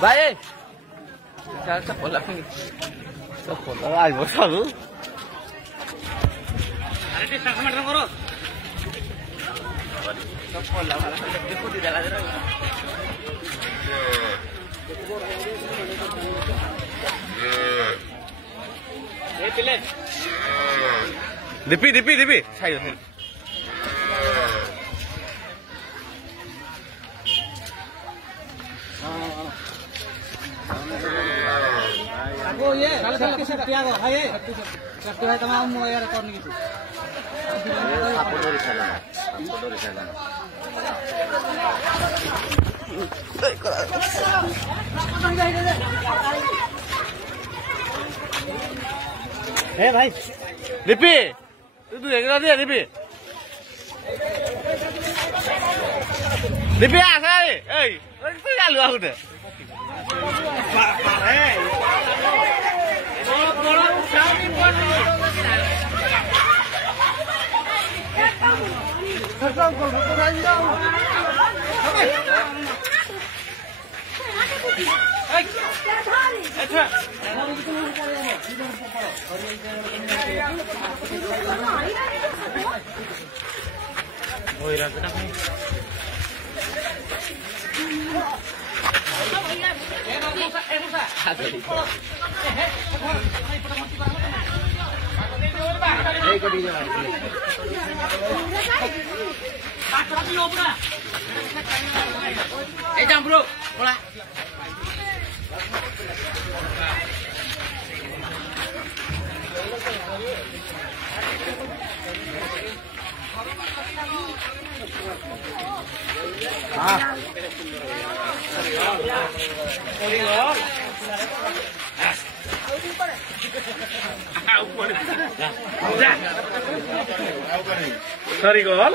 भाई चप्पल लखेंगे चप्पल आज बसा दू अरे करो चप्पल लगा देखो दी लगा दे ए पिले दिपी साइड वो ये सबके सब क्या है ये सबके है तमाम यार करने की ए भाई दिपी तू देखना दे दिपी आ सारे ए तू चालू आ उधर bro, bola. Sorry, go on.